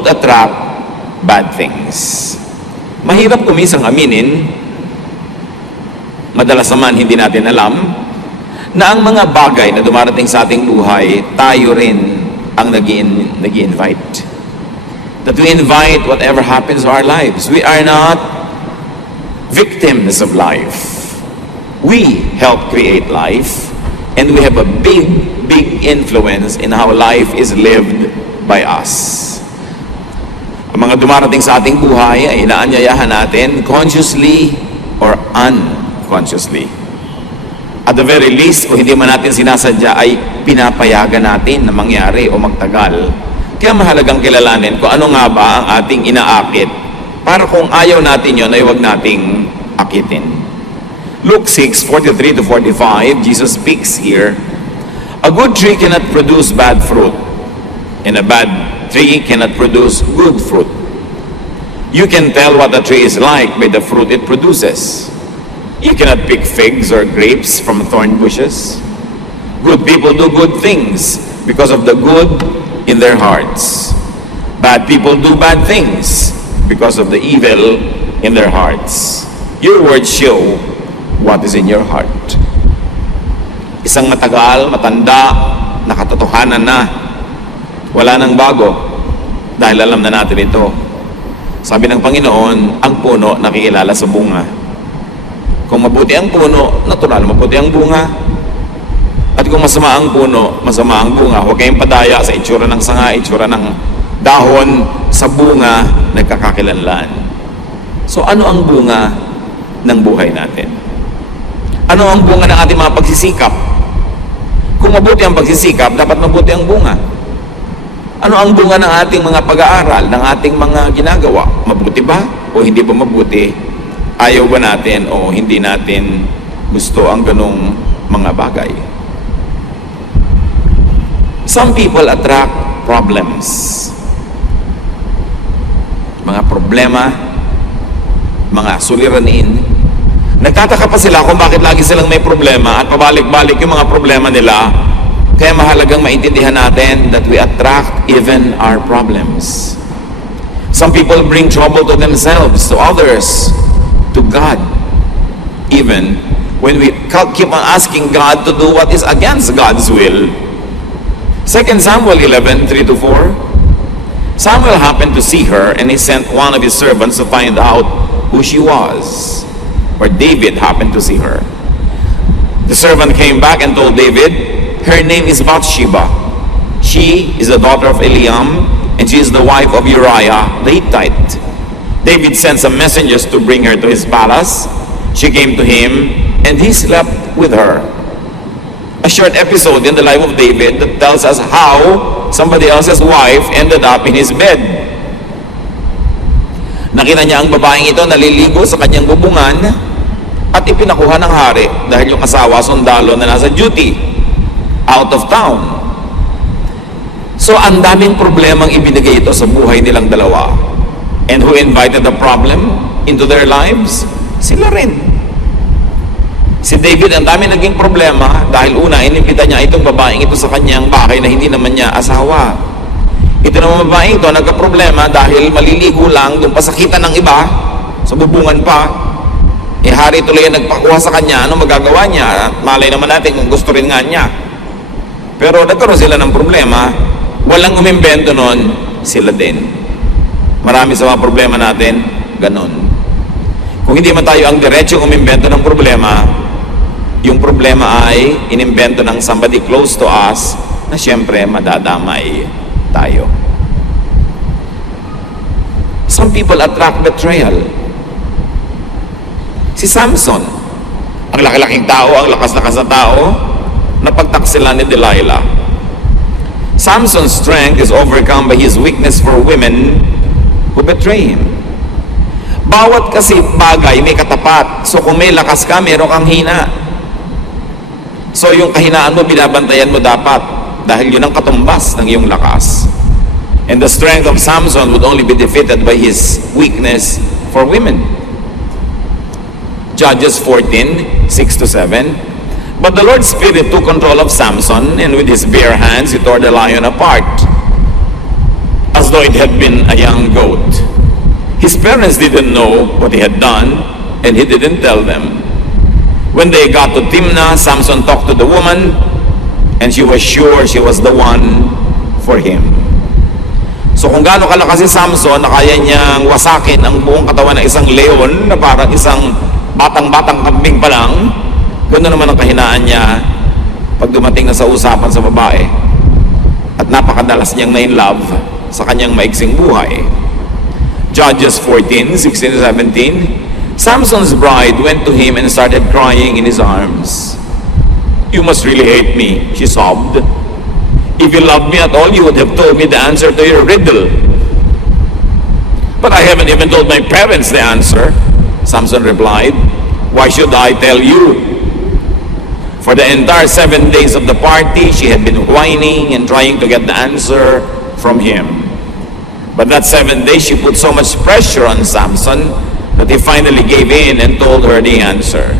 don't attract bad things. Mahirap kumisang aminin, madalas naman hindi natin alam, na ang mga bagay na dumarating sa ating buhay, tayo rin ang nag-i-invite. That we invite whatever happens to our lives. We are not victims of life. We help create life, and we have a big influence in how life is lived by us. Ang mga dumarating sa ating buhay ay inaanyayahan natin consciously or unconsciously. At the very least, kung hindi man natin sinasadya, ay pinapayagan natin na mangyari o magtagal. Kaya mahalagang kilalanin kung ano nga ba ang ating inaakit, para kung ayaw natin yon ay huwag nating akitin. Luke 6:43-45, Jesus speaks here, "A good tree cannot produce bad fruit, and a bad tree cannot produce good fruit. You can tell what a tree is like by the fruit it produces. You cannot pick figs or grapes from thorn bushes. Good people do good things because of the good in their hearts. Bad people do bad things because of the evil in their hearts. Your words show what is in your heart." Isang matagal, matanda, nakatotohanan na, wala nang bago, dahil alam na natin ito. Sabi ng Panginoon, ang puno nakikilala sa bunga. Kung mabuti ang puno, natural mabuti ang bunga. At kung masama ang puno, masama ang bunga. Huwag kayong padaya sa itsura ng sanga, itsura ng dahon, sa bunga, nagkakakilanlan. So ano ang bunga ng buhay natin? Ano ang bunga ng ating mga pagsisikap? Kung mabuti ang pagsisikap, dapat mabuti ang bunga. Ano ang bunga ng ating mga pag-aaral, ng ating mga ginagawa? Mabuti ba o hindi pa mabuti? Ayaw ba natin o hindi natin gusto ang ganong mga bagay? Some people attract problems. Mga problema, mga suliranin. Nagtataka pa sila kung bakit lagi silang may problema at pabalik-balik yung mga problema nila. Kaya mahalagang maintindihan natin that we attract even our problems. Some people bring trouble to themselves, to others, to God. Even when we keep on asking God to do what is against God's will. 2 Samuel 11:3-4. Samuel happened to see her, and he sent one of his servants to find out who she was. Or David happened to see her. The servant came back and told David, "Her name is Bathsheba. She is the daughter of Eliam, and she is the wife of Uriah the Hittite." David sent some messengers to bring her to his palace. She came to him, and he slept with her. A short episode in the life of David that tells us how somebody else's wife ended up in his bed. Nakita niya ang babaeng ito naliligo sa kanyang bubungan at ipinakuha ng hari dahil yung asawa sundalo na nasa duty out of town. So ang daming problemang ibinigay ito sa buhay nilang dalawa. And who invited the problem into their lives? Sila rin. Si David, ang dami naging problema dahil una, inimbita niya itong babaeng ito sa kanyang bahay na hindi naman niya asawa. Ito naman babaeng ito nagka-problema dahil maliligo lang, yung pasakitan ng iba, sa bubungan pa. Hari tuloy ang nagpakuha sa kanya, ano magagawa niya? Malay naman natin kung gusto rin nga niya. Pero nagkaroon sila ng problema, walang umimbento nun, sila din. Marami sa mga problema natin, ganon. Kung hindi man tayo ang diretsyo umimbento ng problema, yung problema ay inimbento ng somebody close to us na siyempre madadamay tayo. Some people attract betrayal. Si Samson, ang laki-laking tao, ang lakas-lakas na tao, napagtaksila ni Delilah. Samson's strength is overcome by his weakness for women who betray him. Bawat kasi bagay may katapat. So kung may lakas ka, meron kang hina. So yung kahinaan mo, binabantayan mo dapat dahil yun ang katumbas ng iyong lakas. And the strength of Samson would only be defeated by his weakness for women. Judges 14:6-7. But the Lord's Spirit took control of Samson, and with his bare hands he tore the lion apart. As as though it had been a young goat. His parents didn't know what he had done, and he didn't tell them. When they got to Timnah, Samson talked to the woman, and she was sure she was the one for him. So kung gaano kalakas si Samson na kaya niyang wasakin ang buong katawan ng isang leon na parang isang batang-batang kambing pa lang, ganoon naman ang kahinaan niya pag dumating na sa usapan sa babae. At napakadalas niyang na-in-love sa kanyang maiksing buhay. Judges 14:16-17, Samson's bride went to him and started crying in his arms. "You must really hate me," she sobbed. "If you loved me at all, you would have told me the answer to your riddle." "But I haven't even told my parents the answer," Samson replied. "Why should I tell you?" For the entire 7 days of the party, she had been whining and trying to get the answer from him. But that 7 days, she put so much pressure on Samson that he finally gave in and told her the answer.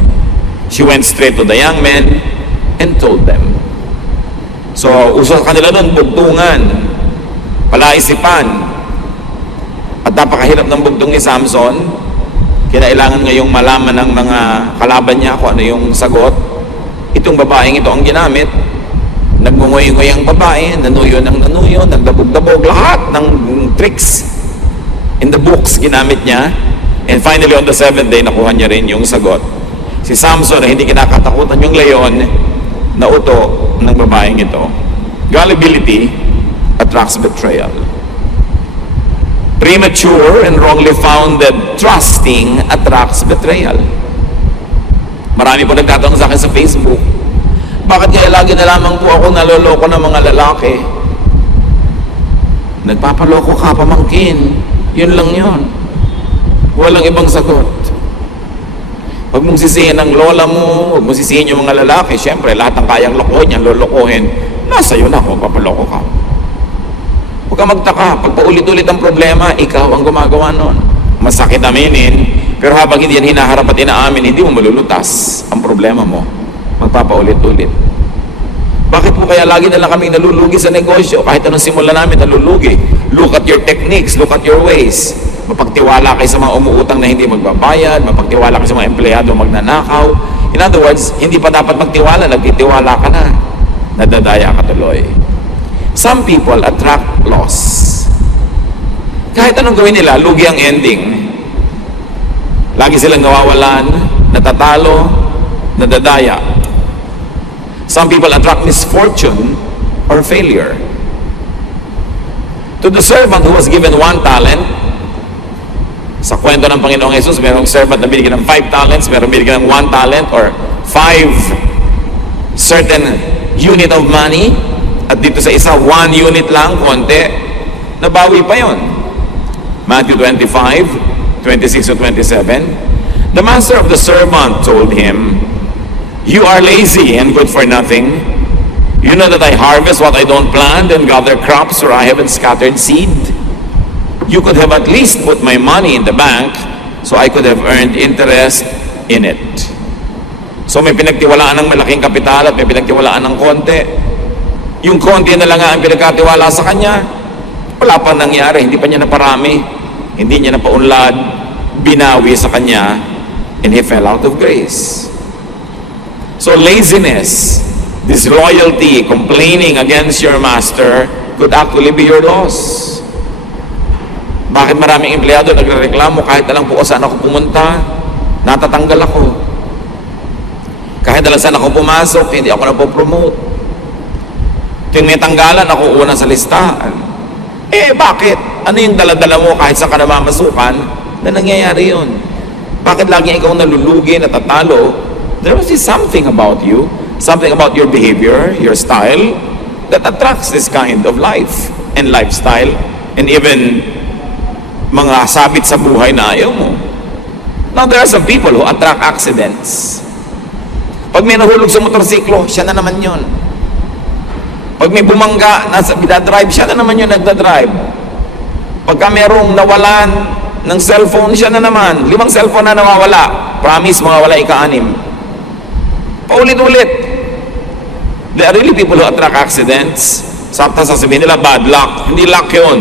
She went straight to the young men and told them. So, uso sa kanila doon, bugtungan, palaisipan. At napakahirap ng bugtong ni Samson. Kinailangan ngayong malaman ng mga kalaban niya kung ano yung sagot. Itong babaeng ito ang ginamit. Nagmungoy-ngoy ang babae, nanuyo ng nanuyo, nagdabog-dabog, lahat ng tricks in the books ginamit niya. And finally, on the 7th day, nakuha niya rin yung sagot. Si Samson na hindi kinakatakutan yung leon, nauto ng babaeng ito. Gullibility attracts betrayal. Premature and wrongly founded trusting attracts betrayal. Marami po nagtatanong sa akin sa Facebook, bakit kaya lagi na lamang po ako naloloko ng mga lalaki? Nagpapaloko ka, pamangkin. Yun lang yun. Walang ibang sagot. Huwag mong sisihin ang lola mo, huwag mong sisihin yung mga lalaki. Siyempre, lahat ng kayang lokohin yan, lolokohin. Nasa iyo na kung papaloko ka. Huwag ka magtaka. Pag paulit-ulit ang problema, ikaw ang gumagawa nun. Masakit aminin, pero habang hindi yan hinaharap at inaamin, hindi mo malulutas ang problema mo. Magpapaulit-ulit. Bakit po kaya lagi na lang kaming nalulugi sa negosyo? Kahit anong simula namin, nalulugi. Look at your techniques, look at your ways. Mapagtiwala kayo sa mga umuutang na hindi magbabayad, mapagtiwala kayo sa mga empleyado magnanakaw. In other words, hindi pa dapat magtiwala, nagtitiwala ka na. Nadadaya ka tuloy. Some people attract loss. Kahit anong gawin nila, lugi ang ending. Lagi silang nawawalan, natatalo, nadadaya. Some people attract misfortune or failure. To the servant who was given 1 talent, sa kwento ng Panginoong Jesus, mayroong servant na binigyan ng 5 talents, mayroong binigyan ng 1 talent or 5 certain unit of money, at dito sa isa, 1 unit lang, konti, nabawi pa yon. Matthew 25:26-27. The master of the servant told him, "You are lazy and good for nothing. You know that I harvest what I don't plant and gather crops where I haven't scattered seed. You could have at least put my money in the bank so I could have earned interest in it." So may pinagtiwalaan ng malaking kapital at may pinagtiwalaan ng konti. Yung konti na lang nga ang pinagkatiwala sa kanya, wala pa nangyari, hindi pa niya naparami, hindi niya napaunlad, binawi sa kanya, and he fell out of grace. So laziness, disloyalty, complaining against your master could actually be your loss. Bakit maraming empleyado nagrereklamo kahit alam po saan ako pumunta, natatanggal ako. Kahit alam saan ako pumasok, hindi ako napopromote. Tuwing may tanggalan, ako una sa listahan. Bakit? Ano yung daladala mo kahit sa kanamamasukan na nangyayari yun? Bakit lagi ikaw nalulugi, natatalo? There must be something about you, something about your behavior, your style, that attracts this kind of life and lifestyle, and even mga sabit sa buhay na ayaw mo. Now, there are some people who attract accidents. Pag may nahulog sa motorsiklo, siya na naman yun. Pag may bumangga, bidadrive, siya na naman yun nagdadrive. Pagka merong nawalan ng cellphone, siya na naman. 5 cellphone na nawawala. Promise, mawawala ika-6. Paulit-ulit. There are really people who attract accidents. Sometimes sasabihin nila, bad luck. Hindi luck yun.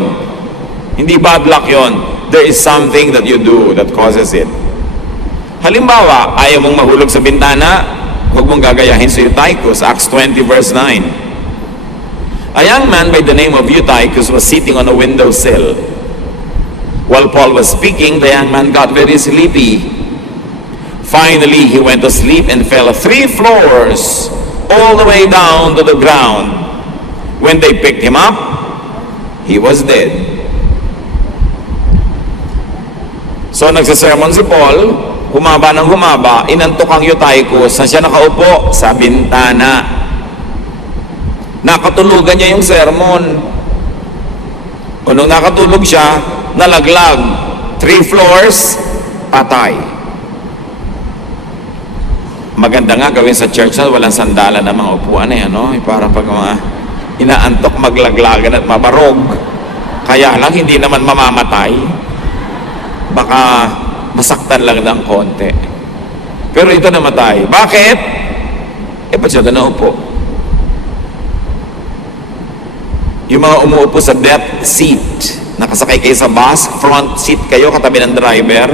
Hindi bad luck yon. There is something that you do that causes it. Halimbawa, ayaw mong mahulog sa bintana, huwag mong gagayahin si Eutychus, Acts 20 verse 9. A young man by the name of Eutychus was sitting on a windowsill. While Paul was speaking, the young man got very sleepy. Finally, he went to sleep and fell 3 floors all the way down to the ground. When they picked him up, he was dead. So nagsasermon si Paul, humaba ng humaba, inantok ang Eutychus na siya nakaupo sa bintana. Nakatulugan niya yung sermon. O nung nakatulog siya, nalaglag. 3 floors, patay. Maganda nga gawin sa church na walang sandalan ng mga upuan eh, ano? Parang pag mga inaantok maglaglagan at mabarog. Kaya lang hindi naman mamamatay. Baka masaktan lang ng konti. Pero ito namatay. Bakit? Ba't siya doon naupo? Yung mga umuupo sa death seat, nakasakay kayo sa bus, front seat kayo, katabi ng driver,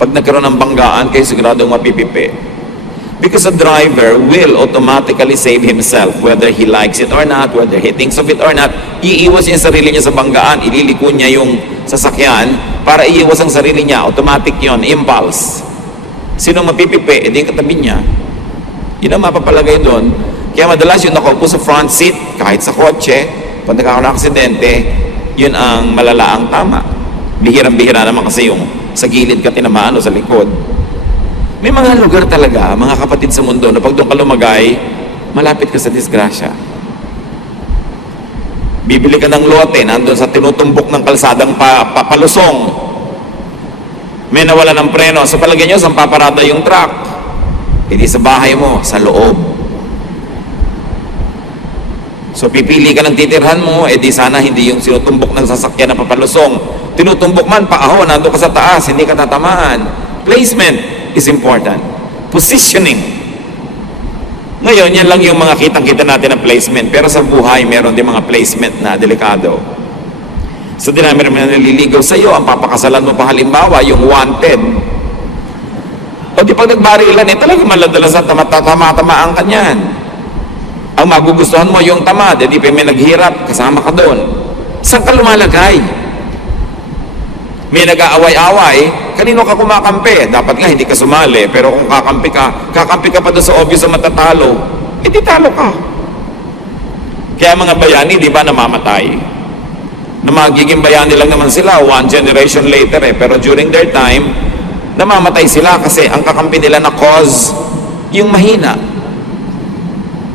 pag nagkaroon ng banggaan, kayo siguradong mapipipi. Because a driver will automatically save himself, whether he likes it or not, whether he thinks of it or not. Iiwas yung sarili niya sa banggaan, ililiko niya yung sasakyan para iiwas ang sarili niya. Automatic yon, impulse. Sino mapipipi, edi yung katabi niya. Yun ang mapapalagay doon. Kaya madalas yung nakaupo sa front seat, kahit sa kotse, pag nagkakaroon ng aksidente, yun ang malalaang tama. Bihirang-bihira naman kasi yung sa gilid ka tinamaan o sa likod. May mga lugar talaga, mga kapatid sa mundo, na pag doon ka lumagay, malapit ka sa disgrasya. Bibili ka ng lote, nandun sa tinutumbok ng kalsadang papalusong. May nawala ng preno. So palagay nyo, saan paparada yung truck? Hindi sa bahay mo, sa loob. So pipili ka ng titirhan mo, di sana hindi yung sinutumbok ng sasakyan na papalusong. Tinutumbok man, paahon, nandun ka sa taas, hindi ka tatamaan. Placement is important. Positioning. Ngayon, yan lang yung mga kitang-kita natin na placement. Pero sa buhay, meron din mga placement na delikado. So, di namin naliligaw sa iyo, ang papakasalan mo pa halimbawa, yung wanted. O di pag nagbarilan, talagang maladalasan, tama-tamaan ka niyan. Ang magugustuhan mo, yung tamad, di pa may naghirap, kasama ka doon. Saan ka lumalagay? May nag-aaway-away, kanino ka kumakampi? Dapat nga hindi ka sumali, pero kung kakampi ka pa doon sa obvious na matatalo, di talo ka. Kaya mga bayani, di ba, namamatay? Na magiging bayani lang naman sila, 1 generation later pero during their time, namamatay sila kasi ang kakampi nila na cause, yung mahina.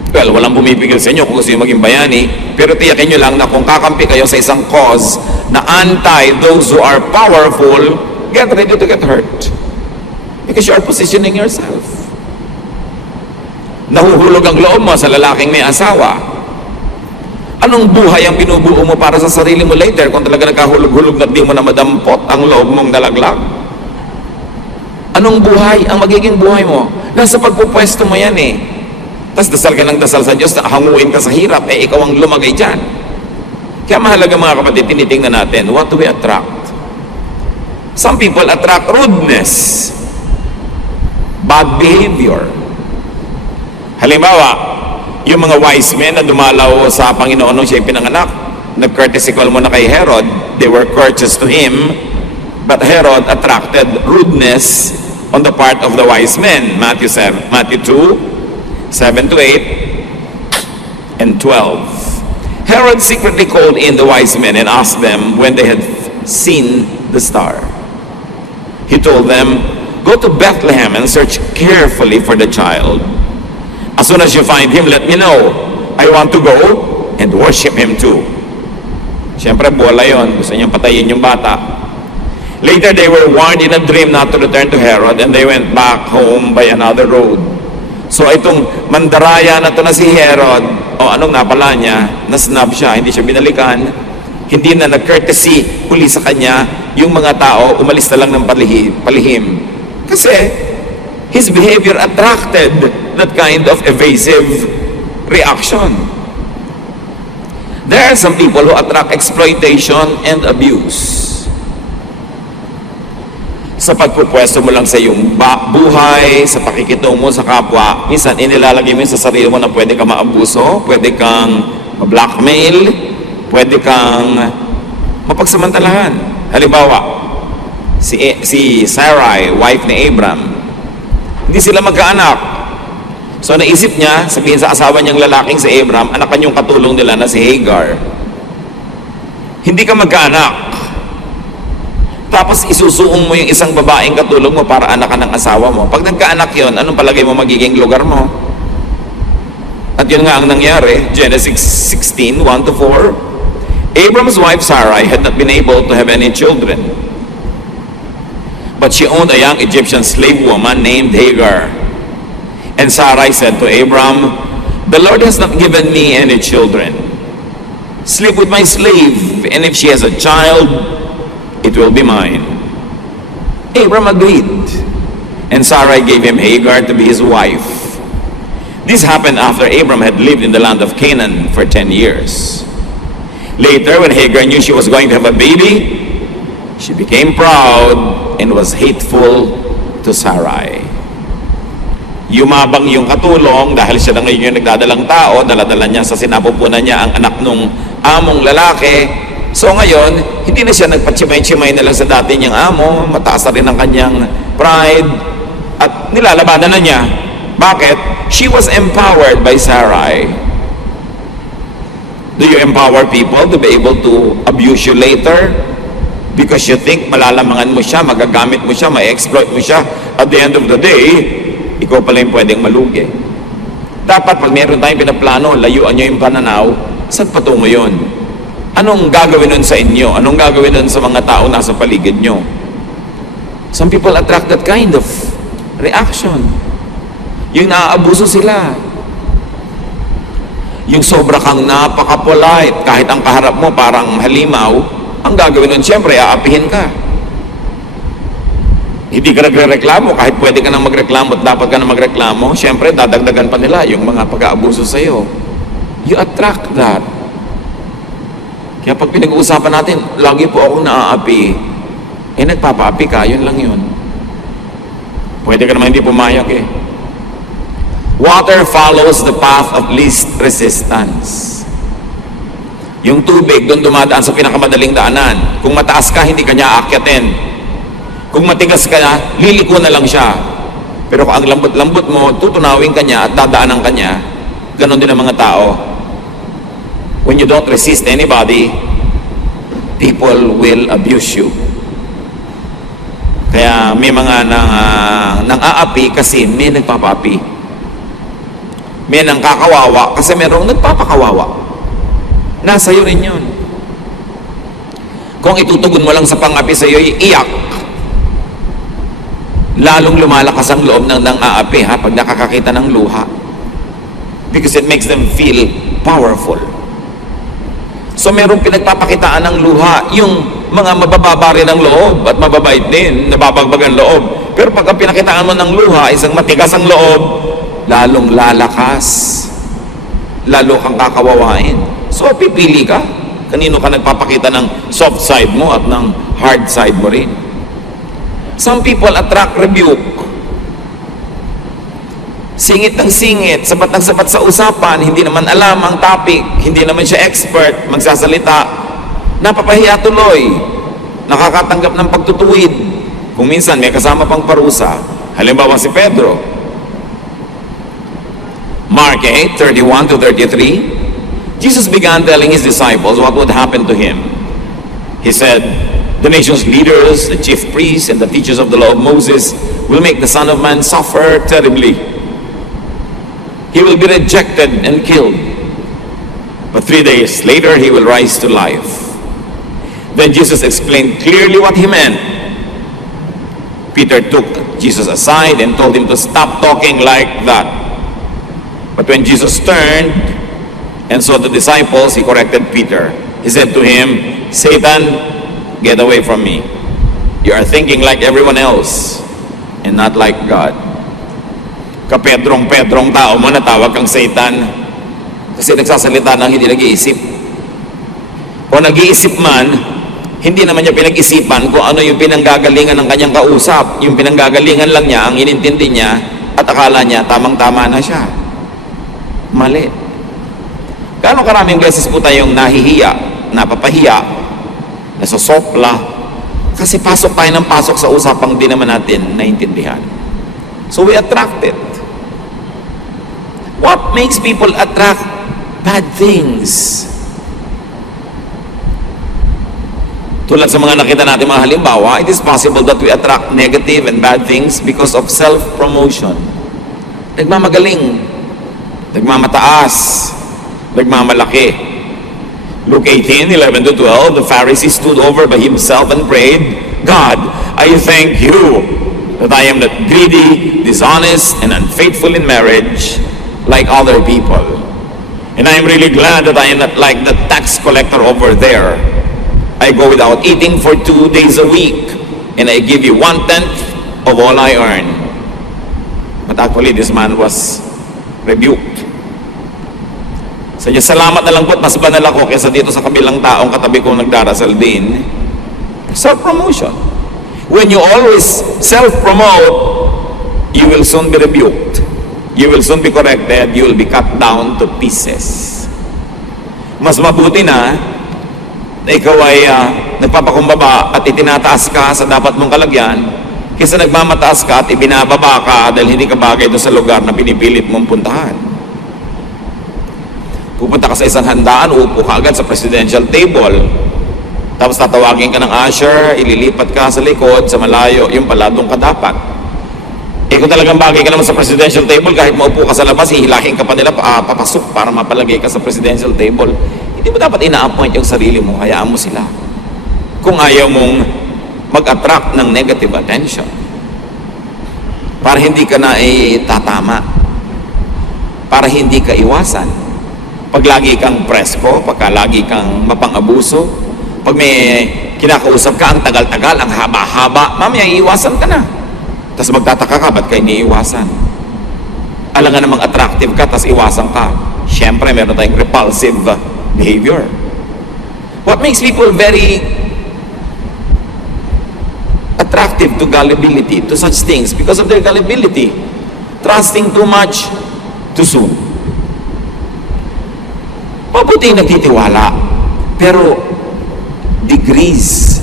Well, walang bumibigil sa inyo kung gusto nyo maging bayani, pero tiyakin nyo lang na kung kakampi kayo sa isang cause na anti those who are powerful, get ready to get hurt. Because you are positioning yourself. Nahuhulog ang loob mo sa lalaking may asawa. Anong buhay ang binubuo mo para sa sarili mo later kung talaga nagkahulog-hulog na di mo na madampot ang loob mong nalaglag? Anong buhay ang magiging buhay mo? Nasa pagpupwesto mo yan Tapos dasal ka ng dasal sa Diyos na hanguin ka sa hirap, ikaw ang lumagay dyan. Kaya mahalaga mga kapatid, tinitingnan natin, what do we attract? Some people attract rudeness, bad behavior. Halimbawa, yung mga wise men na dumalaw sa Panginoon nung siya pinanganak, nag-courtesy call mo na kay Herod, they were courteous to him, but Herod attracted rudeness on the part of the wise men. Matthew 2, 7 to 8 and 12. Herod secretly called in the wise men and asked them when they had seen the star. He told them, "Go to Bethlehem and search carefully for the child. As soon as you find him, let me know. I want to go and worship him too." Siyempre, bola yun. Gusto niyang patayin yung bata. Later, they were warned in a dream not to return to Herod, and they went back home by another road. So itong mandaraya na to na si Herod, anong napala niya? Na-snub siya, hindi siya binalikan, hindi na nag-courtesy uli sa kanya, yung mga tao umalis na lang ng palihim. Kasi his behavior attracted that kind of evasive reaction. There are some people who attract exploitation and abuse. Sa pagpupwesto mo lang sa iyong buhay, sa pakikitungo mo sa kapwa, minsan inilalagay mo sa sarili mo na pwede kang maabuso, pwede kang ma-blackmail, pwede kang mapagsamantalahan. Halimbawa, si Sarai, wife ni Abram, hindi sila magkaanak. So naisip niya, sabihin sa asawa niyang lalaking si Abram, anakan yung katulong nila na si Hagar. Hindi ka magkaanak. Tapos isusuong mo yung isang babaeng katulong mo para anak ka ng asawa mo. Pag nagkaanak yon, anong palagay mo magiging lugar mo? At yun nga ang nangyari, Genesis 16, 1-4. Abram's wife Sarai had not been able to have any children. But she owned a young Egyptian slave woman named Hagar. And Sarai said to Abram, "The Lord has not given me any children. Sleep with my slave, and if she has a child, it will be mine." Abram agreed, and Sarai gave him Hagar to be his wife. This happened after Abram had lived in the land of Canaan for 10 years. Later, when Hagar knew she was going to have a baby, she became proud and was hateful to Sarai. Yumabang yung katulong dahil siya na ngayon yung nagdadalang tao, daladala niya sa sinapupunan niya ang anak nung among lalaki. So ngayon, hindi na siya nagpatsimay-tsimay na lang sa dati niyang amo, mataas na rin ang kanyang pride, at nilalabanan na niya. Bakit? She was empowered by Sarai. Do you empower people to be able to abuse you later? Because you think malalamangan mo siya, magagamit mo siya, ma-exploit mo siya. At the end of the day, ikaw pala yung pwedeng malugi. Dapat pag meron tayong pinaplano, layuan nyo yung pananaw, saan patungo yun? Anong gagawin nun sa inyo? Anong gagawin nun sa mga tao nasa paligid nyo? Some people attract that kind of reaction. Yung naaabuso sila. Yung sobra kang napaka-polite, kahit ang kaharap mo parang halimaw, ang gagawin nun siyempre, aapihin ka. Hindi ka nagre-reklamo, kahit pwede ka nang magreklamo at dapat ka nang magreklamo, siyempre dadagdagan pa nila yung mga pag-aabuso sa iyo. You attract that. Kaya pag pinag-uusapan natin, lagi po ako naaapi. Nagpapaapi ka, yun lang yun. Pwede ka naman hindi pumayag eh. Water follows the path of least resistance. Yung tubig, doon dumadaan sa pinakamadaling daanan. Kung mataas ka, hindi ka niya aakyatin. Kung matigas ka na, liliko na lang siya. Pero kung ang lambot-lambot mo, tutunawin ka niya at dadaanan ka niya, ganon din ang mga tao. When you don't resist anybody, people will abuse you. Kaya may mga nang-aapi kasi may nagpapaapi. May nang kakawawa kasi merong nagpapakawawa. Nasa iyo rin yun. Kung itutugon mo lang sa pang-api sa iyo, iiyak. Lalong lumalakas ang loob ng nang-aapi pag nakakakita ng luha. Because it makes them feel powerful. So merong pinagpapakitaan ng luha, yung mga mabababa rin ang loob at mababait din, nababagbag ang loob. Pero pag ang pinakitaan mo ng luha, isang matigas ang loob, lalong lalakas. Lalo kang kakawawain. So pipili ka. Kanino ka nagpapakita ng soft side mo at ng hard side mo rin. Some people attract rebuke. Singit ng singit, sapat ng sapat sa usapan, hindi naman alam ang topic, hindi naman siya expert, magsasalita, napapahiya tuloy, nakakatanggap ng pagtutuwid. Kung minsan may kasama pang parusa, halimbawa si Pedro. Mark 8:31-33, Jesus began telling his disciples what would happen to him. He said, "The nation's leaders, the chief priests, and the teachers of the law of Moses will make the Son of Man suffer terribly. He will be rejected and killed. But 3 days later, he will rise to life." Then Jesus explained clearly what he meant. Peter took Jesus aside and told him to stop talking like that. But when Jesus turned and saw the disciples, he corrected Peter. He said to him, "Satan, get away from me. You are thinking like everyone else and not like God." Kapedrong-pedrong tao mo, natawag kang Satan kasi nagsasalita ng hindi nag-iisip. O nag-iisip man, hindi naman niya pinag-isipan kung ano yung pinanggagalingan ng kanyang kausap. Yung pinanggagalingan lang niya, ang inintindi niya, at akala niya, tamang-tama na siya. Mali. Gaano karaming beses po tayong nahihiya, napapahiya, nasosopla, kasi pasok tayo ng pasok sa usapang di naman natin naintindihan. So we attract it. What makes people attract bad things? Tulad sa mga nakita natin mga halimbawa, it is possible that we attract negative and bad things because of self-promotion. Nagmamagaling, nagmamataas, nagmamalaki. Luke 18:11-12, the Pharisee stood over by himself and prayed, God, I thank you that I am not greedy, dishonest, and unfaithful in marriage like other people. And I am really glad that I am not like the tax collector over there. I go without eating for 2 days a week, and I give you 1/10 of all I earn. But actually, this man was rebuked. So, salamat na lang po at mas banal ako kaysa dito sa kabilang taong katabi kong nagdarasal din. Self-promotion. When you always self-promote, you will soon be rebuked. You will soon be corrected. You will be cut down to pieces. Mas mabuti na ikaw ay nagpapakumbaba at itinataas ka sa dapat mong kalagyan kaysa nagmamataas ka at ibinababa ka dahil hindi ka bagay doon sa lugar na pinipilit mong puntahan. Pupunta ka sa isang handaan, uupo ka agad sa presidential table, tapos tatawagin ka ng usher, ililipat ka sa likod, sa malayo, yung pala doon ka dapat. Kung talagang bagay ka naman sa presidential table, kahit maupo ka sa labas, hihilahin ka pa nila papasok para mapalagay ka sa presidential table. Hindi mo dapat ina-appoint yung sarili mo, hayaan mo sila. Kung ayaw mong mag-attract ng negative attention, para hindi ka na tatama, para hindi ka iwasan. Pag lagi kang presko, pagka lagi kang mapang-abuso, pag may kinakausap ka, ang tagal-tagal, ang haba-haba, mamaya iiwasan ka na. Tapos magtataka ka, ba't kayo iniiwasan? Alam nga namang attractive ka, tapos iwasan ka. Siyempre, meron tayong repulsive behavior. What makes people very attractive to gullibility, to such things? Because of their gullibility. Trusting too much too soon. Mabuti nagtitiwala, pero degrees,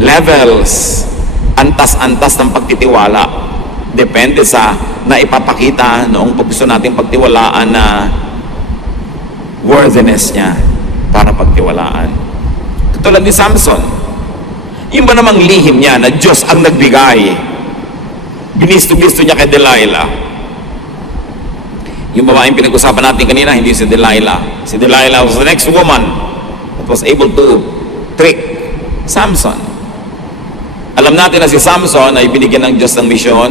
levels, antas-antas ng pagtitiwala depende sa naipapakita noong gusto natin pagtiwalaan na worthiness niya para pagtiwalaan. Katulad ni Samson, yung ba namang lihim niya na Diyos ang nagbigay, binisto-bisto niya kay Delilah. Yung babaeng pinag-usapan natin kanina, hindi si Delilah. Si Delilah was the next woman that was able to trick Samson. Alam natin na si Samson ay binigyan ng Diyos ng misyon,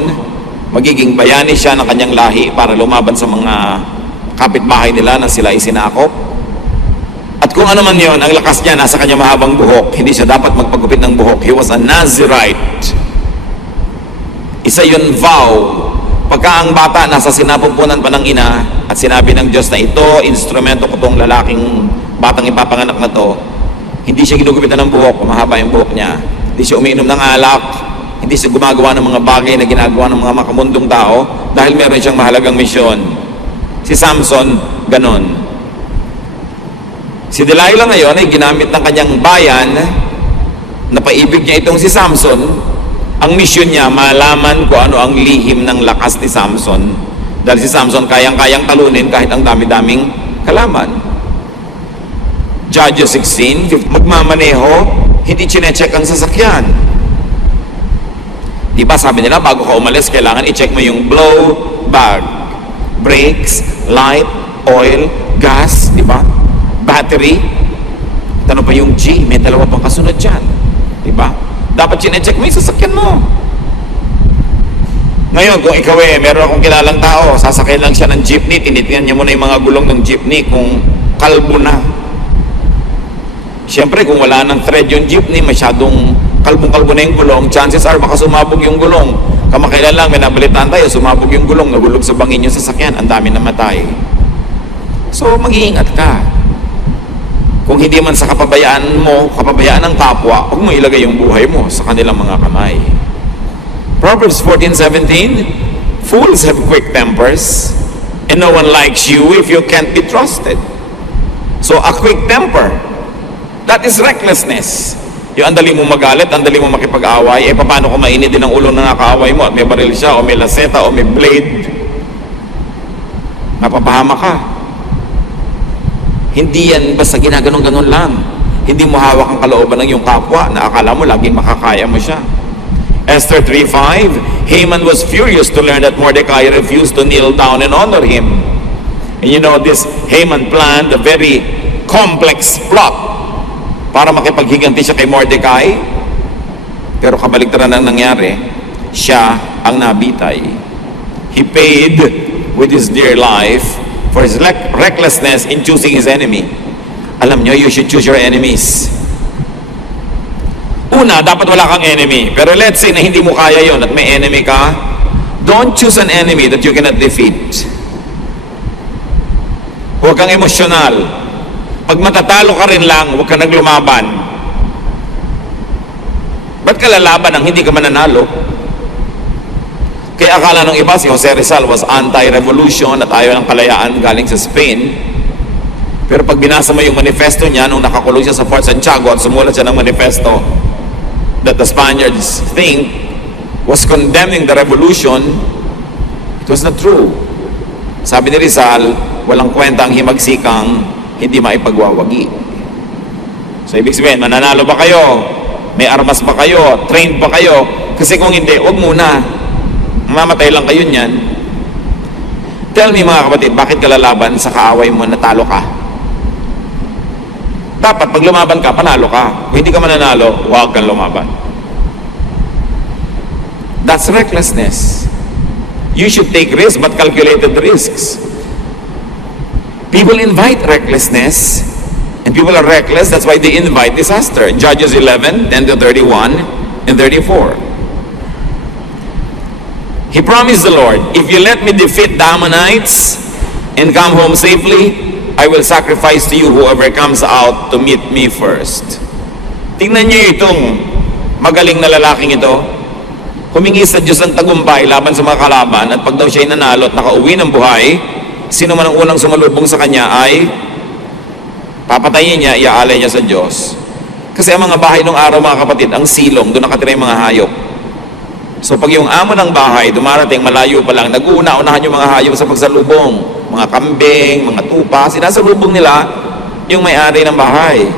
magiging bayani siya ng kanyang lahi para lumaban sa mga kapitbahay nila na sila isinakop. At kung ano man yun, ang lakas niya nasa kanyang mahabang buhok, hindi siya dapat magpagupit ng buhok. He was a Nazirite. Isa yun vow. Pagka ang bata nasa sinapupunan pa ng ina at sinabi ng Diyos na ito, instrumento ko tong lalaking batang ipapanganak na to, hindi siya ginugupitan ng buhok, mahaba yung buhok niya. Hindi siya umiinom ng alak, hindi siya gumagawa ng mga bagay na ginagawa ng mga makamundong tao dahil meron siyang mahalagang misyon. Si Samson, ganon. Si Delilah ngayon ay ginamit ng kanyang bayan, napaibig niya itong si Samson. Ang misyon niya, malaman kung ano ang lihim ng lakas ni Samson. Dahil si Samson kayang-kayang talunin kahit ang dami-daming kalaman. Judges 16, magmamaneho, hindi chinecheck ang sasakyan. Diba sabi nila, bago ka umalis, kailangan i-check mo yung blow bag, brakes, light, oil, gas, diba? Battery. Tanong pa yung G, may dalawa pang kasunod dyan. Diba? Dapat chinecheck mo yung sasakyan mo. Ngayon, kung ikaw meron akong kilalang tao, sasakay lang siya ng jeepney, tinitingnan niya muna yung mga gulong ng jeepney kung kalbo na. Siyempre, kung wala ng thread yung jeepney, masyadong kalbong-kalbo na yung gulong, chances are baka sumabog yung gulong. Kamakailan lang, may nabalitaan tayo, sumabog yung gulong, nagulog sa bangin yung sasakyan, ang dami namatay. So, mag-iingat ka. Kung hindi man sa kapabayaan mo, kapabayaan ng kapwa, huwag mo ilagay yung buhay mo sa kanilang mga kamay. Proverbs 14:17, fools have quick tempers, and no one likes you if you can't be trusted. So a quick temper, that is recklessness. Yung andali mo magalit, andali mo makipag-away, paano kung mainit din ang ulo na nakaaway mo at may baril siya, o may laseta, o may blade, napapahama ka. Hindi yan basta ginaganon-ganon lang. Hindi mo hawak ang kalooban ng iyong kapwa na akala mo laging makakaya mo siya. Esther 3:5, Haman was furious to learn that Mordecai refused to kneel down and honor him. And you know, this Haman planned a very complex plot para makipaghiganti siya kay Mordecai. Pero kabaligtaran ang nangyari, siya ang nabitay. He paid with his dear life for his recklessness in choosing his enemy. Alam nyo, you should choose your enemies. Una, dapat wala kang enemy. Pero let's say na hindi mo kaya yon at may enemy ka, don't choose an enemy that you cannot defeat. Huwag kang emosyonal. Pag matatalo ka rin lang, huwag ka naglumaban. Ba't ka lalaban ang hindi ka mananalo? Kaya akala ng iba, si Jose Rizal was anti-revolution at ayaw ng kalayaan galing sa Spain. Pero pag binasa mo yung manifesto niya nung nakakulong siya sa Fort Santiago at sumulat siya ng manifesto that the Spaniards think was condemning the revolution, it was not true. Sabi ni Rizal, walang kwenta ang himagsikang hindi maipagwawagi. So ibig sabihin, mananalo ba kayo? May armas ba kayo? Trained ba kayo? Kasi kung hindi, huwag muna. Mamatay lang kayo niyan. Tell me mga kapatid, bakit ka lalaban sa kaaway mo na talo ka? Dapat pag lumaban ka, panalo ka. Kung hindi ka mananalo, huwag kang lumaban. That's recklessness. You should take risks, but calculated risks. People invite recklessness, and people are reckless, that's why they invite disaster. Judges 11:10-31 and 34. He promised the Lord, if you let me defeat the Ammonites and come home safely, I will sacrifice to you whoever comes out to meet me first. Tingnan niyo itong magaling na lalaking ito. Humingi sa Diyos ng tagumpay laban sa mga kalaban, at pag daw siya'y nanalo at nakauwi ng buhay, sino man ang unang sumalubong sa kanya ay papatayin niya, iaalay niya sa Diyos. Kasi ang mga bahay nung araw, mga kapatid, ang silong, doon nakatira yung mga hayop. So pag yung amo ng bahay dumarating malayo pa lang, nag-uuna-unahan yung mga hayop sa pagsalubong. Mga kambing, mga tupa, sinasalubong nila yung may-ari ng bahay.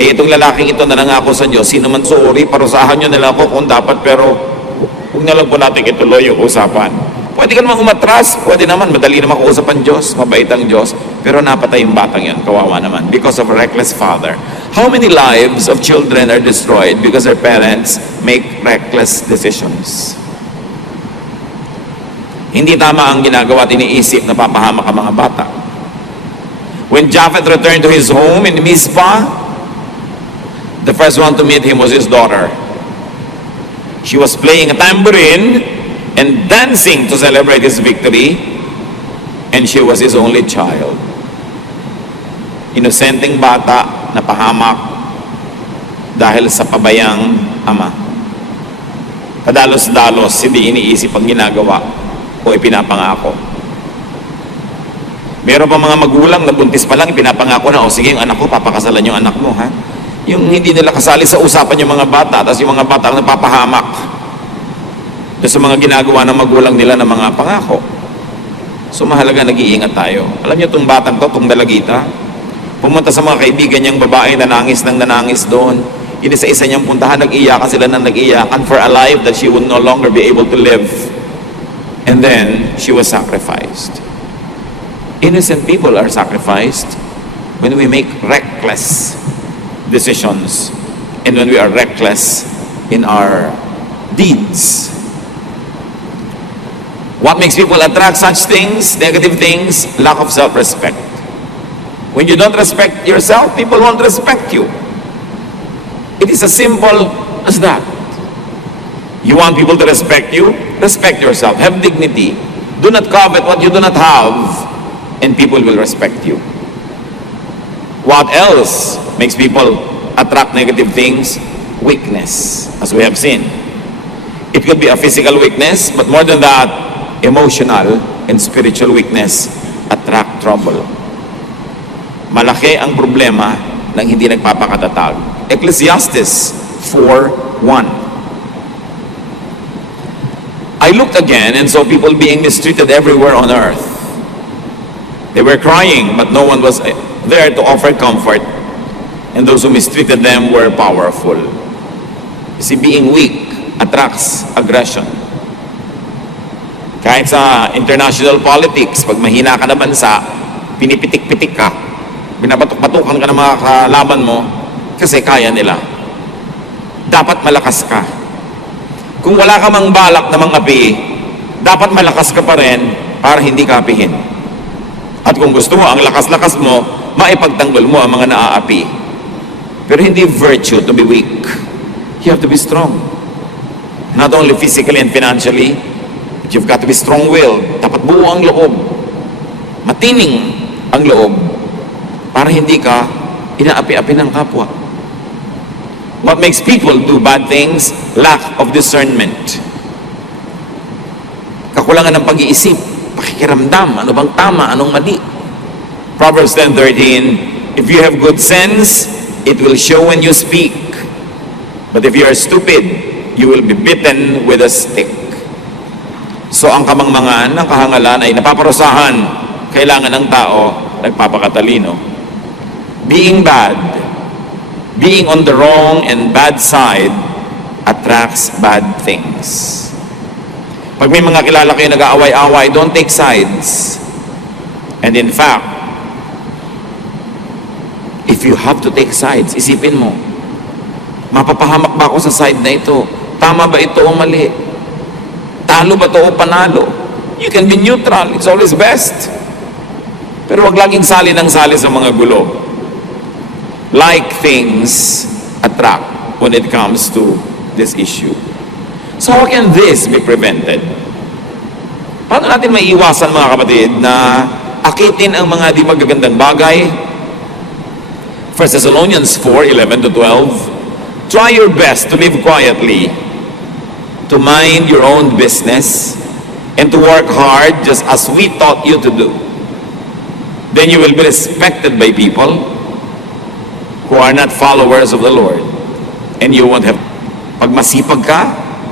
Itong lalaking ito na nangako sa Diyos, sino man sorry, parusahan nyo nila ako kung dapat, pero huwag na lang po natin ituloy yung usapan. Pwede ka naman umatras, pwede naman, madali naman kausap ang Diyos, mabait ang Diyos, pero napatay yung batang yan, kawawa naman, because of a reckless father. How many lives of children are destroyed because their parents make reckless decisions? Hindi tama ang ginagawa at iniisip na papahamak ang mga bata. When Japheth returned to his home in Mizpah, the first one to meet him was his daughter. She was playing a tambourine and dancing to celebrate his victory, and she was his only child. Inosenteng bata na pahamak dahil sa pabayang ama. Padalos-dalos, hindi iniisip ang ginagawa o ipinapangako. Meron pa mga magulang na buntis pa lang, ipinapangako na, o sige, yung anak ko, papakasalan yung anak mo, ha? Yung hindi nila kasali sa usapan yung mga bata, tapos yung mga bata ang napapahamak sa mga ginagawa ng magulang nila ng mga pangako. So mahalaga, nag-iingat tayo. Alam niyo itong batang to, itong dalagita, pumunta sa mga kaibigan niyang babae, nanangis ng nanangis doon. Inisa-isa niyang puntahan, nag-iyakan sila ng nag-iyakan for a life that she would no longer be able to live. And then, she was sacrificed. Innocent people are sacrificed when we make reckless decisions and when we are reckless in our deeds. What makes people attract such things, negative things? Lack of self-respect. When you don't respect yourself, people won't respect you. It is as simple as that. You want people to respect you? Respect yourself. Have dignity. Do not covet what you do not have, and people will respect you. What else makes people attract negative things? Weakness, as we have seen. It could be a physical weakness, but more than that, emotional and spiritual weakness attract trouble. Malaki ang problema ng hindi nagpapakatatag. Ecclesiastes 4:1. I looked again and saw people being mistreated everywhere on earth. They were crying, but no one was there to offer comfort, and those who mistreated them were powerful. You see, being weak attracts aggression. Kahit sa international politics, pag mahina ka na bansa, pinipitik-pitik ka, binabatok-batukan ka ng mga kalaban mo, kasi kaya nila. Dapat malakas ka. Kung wala ka mang balak na mangapi, dapat malakas ka pa rin para hindi ka apihin. At kung gusto mo, ang lakas-lakas mo, maipagtanggol mo ang mga naaapi. Pero hindi virtue to be weak. You have to be strong. Not only physically and financially, but you've got to be strong-willed. Dapat buo ang loob. Matining ang loob para hindi ka inaapi-api ng kapwa. What makes people do bad things? Lack of discernment. Kakulangan ng pag-iisip, pakikiramdam, ano bang tama, anong mali. Proverbs 10:13, if you have good sense, it will show when you speak. But if you are stupid, you will be bitten with a stick. So ang kamangmangan ng kahangalan ay napaparusahan, kailangan ng tao nagpapakatalino. Being bad, being on the wrong and bad side attracts bad things. Pag may mga kilala kayo nag-aaway-away, don't take sides. And in fact, if you have to take sides, isipin mo, mapapahamak ba ako sa side na ito? Tama ba ito o mali? Talo ba ito o panalo? You can be neutral, it's always best. Pero wag laging sali ng sali sa mga gulo. Like things attract when it comes to this issue. So how can this be prevented? Paano natin maiiwasan, mga kapatid, na akitin ang mga di magagandang bagay? 1 Thessalonians 4:11-12, try your best to live quietly, to mind your own business, and to work hard just as we taught you to do. Then you will be respected by people who are not followers of the Lord. And you won't have, pag masipag ka,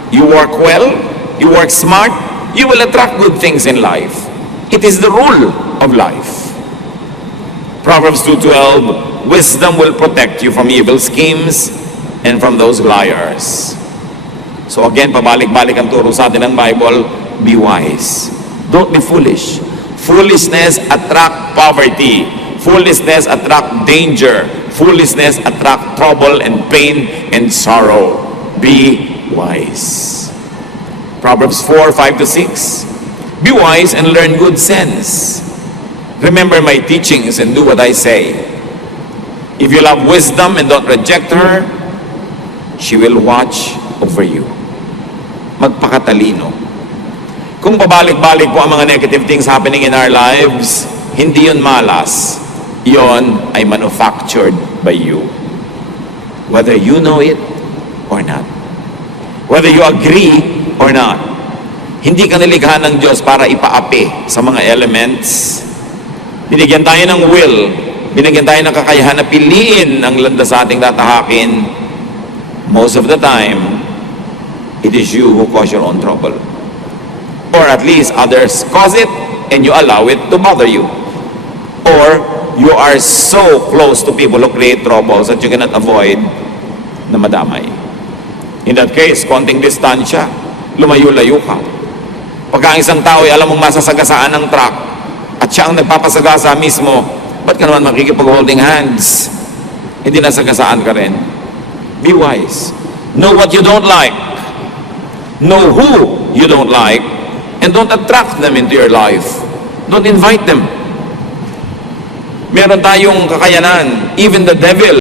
you work well, you work smart, you will attract good things in life. It is the rule of life. Proverbs 2:12, wisdom will protect you from evil schemes and from those liars. So again, pabalik-balik ang turo sa atin ng Bible, be wise. Don't be foolish. Foolishness attract poverty. Foolishness attract danger. Foolishness attract trouble and pain and sorrow. Be wise. Proverbs 4:5-6. Be wise and learn good sense. Remember my teachings and do what I say. If you love wisdom and don't reject her, she will watch over you. Magpakatalino. Kung pabalik-balik po ang mga negative things happening in our lives, hindi yun malas. Yon ay manufactured by you. Whether you know it or not. Whether you agree or not. Hindi ka nilikha ng Diyos para ipaapi sa mga elements. Binigyan tayo ng will. Binigyan tayo ng kakayahan na piliin ang landas sa ating tatahakin. Most of the time, it is you who cause your own trouble. Or at least others cause it and you allow it to bother you. Or you are so close to people who create troubles that you cannot avoid na madamay. In that case, konting distansya, lumayo-layo ka. Pagka ang isang tao ay alam mong masasagasaan ng truck at siya ang nagpapasagasa mismo, ba't ka naman makikipag-holding hands? Hindi nasagasaan ka rin. Be wise. Know what you don't like. Know who you don't like. And don't attract them into your life. Don't invite them. Meron tayong kakayanan. Even the devil